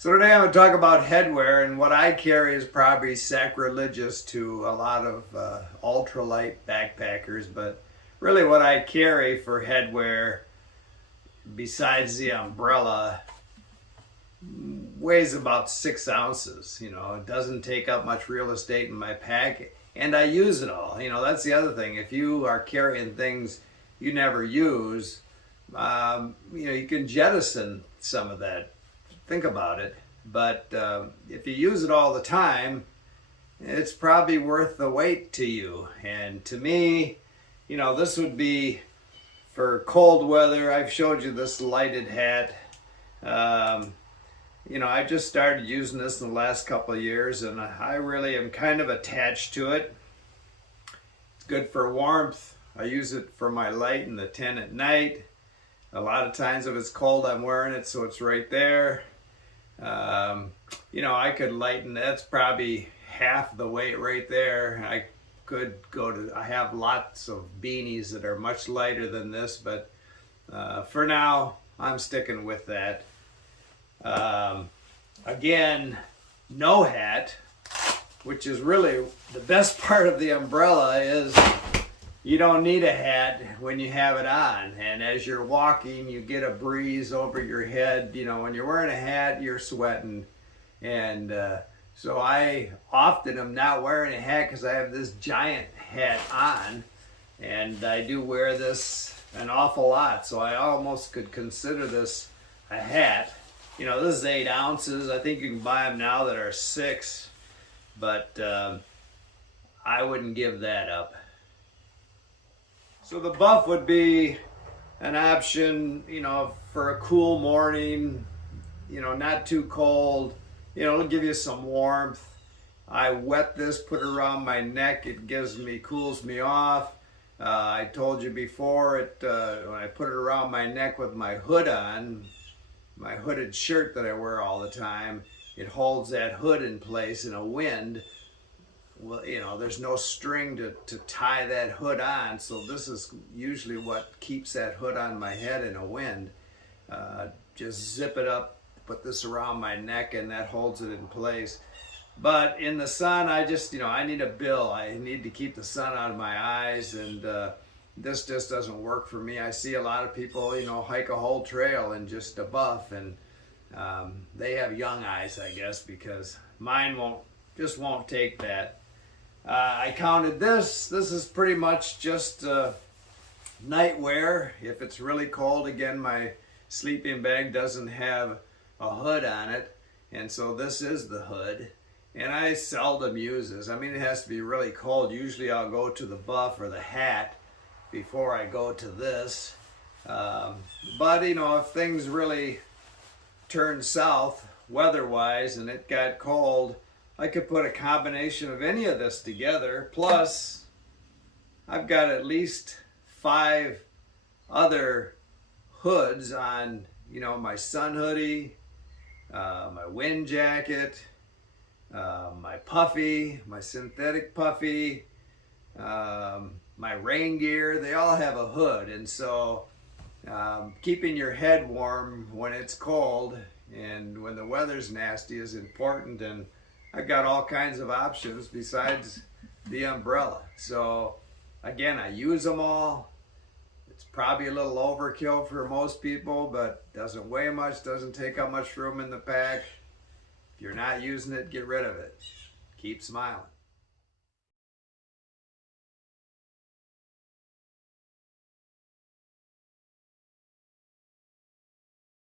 So today I'm going to talk about headwear, and what I carry is probably sacrilegious to a lot of ultralight backpackers, but really what I carry for headwear, besides the umbrella, weighs about 6 ounces. You know, it doesn't take up much real estate in my pack, and I use it all. You know, that's the other thing. If you are carrying things you never use, you know, you can jettison some of that. Think about it. But if you use it all the time, it's probably worth the weight to you. And to me, you know, this would be for cold weather. I've showed you this lighted hat. You know, I just started using this in the last couple of years, and I really am kind of attached to it. It's good for warmth. I use it for my light in the tent at night. A lot of times if it's cold, I'm wearing it, so it's right there. You know, I could lighten, that's probably half the weight right there. I could go to, I have lots of beanies that are much lighter than this, but for now, I'm sticking with that. Again, no hat, which is really the best part of the umbrella, is you don't need a hat when you have it on, and as you're walking you get a breeze over your head. You know, when you're wearing a hat you're sweating, and so I often am not wearing a hat because I have this giant hat on, and I do wear this an awful lot, so I almost could consider this a hat. You know, this is 8 ounces. I think you can buy them now that are 6, but I wouldn't give that up. So the buff would be an option, you know, for a cool morning, you know, not too cold. You know, it'll give you some warmth. I wet this, put it around my neck. It gives me, cools me off. I told you before, when I put it around my neck with my hood on, my hooded shirt that I wear all the time, it holds that hood in place in a wind. Well, you know, there's no string to tie that hood on, so this is usually what keeps that hood on my head in a wind. Just zip it up, put this around my neck, and that holds it in place. But in the sun, I just, you know, I need a bill. I need to keep the sun out of my eyes, and this just doesn't work for me. I see a lot of people, you know, hike a whole trail in just a buff, and they have young eyes, I guess, because mine just won't take that. I counted this. This is pretty much just night wear. If it's really cold, again, my sleeping bag doesn't have a hood on it, and so this is the hood. And I seldom use this. I mean, it has to be really cold. Usually I'll go to the buff or the hat before I go to this. But, you know, if things really turn south weather-wise and it got cold, I could put a combination of any of this together. Plus, I've got at least 5 other hoods on, you know, my sun hoodie, my wind jacket, my puffy, my synthetic puffy, my rain gear. They all have a hood, and so keeping your head warm when it's cold and when the weather's nasty is important, and I've got all kinds of options besides the umbrella. So again, I use them all. It's probably a little overkill for most people, but doesn't weigh much, doesn't take up much room in the pack. If you're not using it, get rid of it. Keep smiling.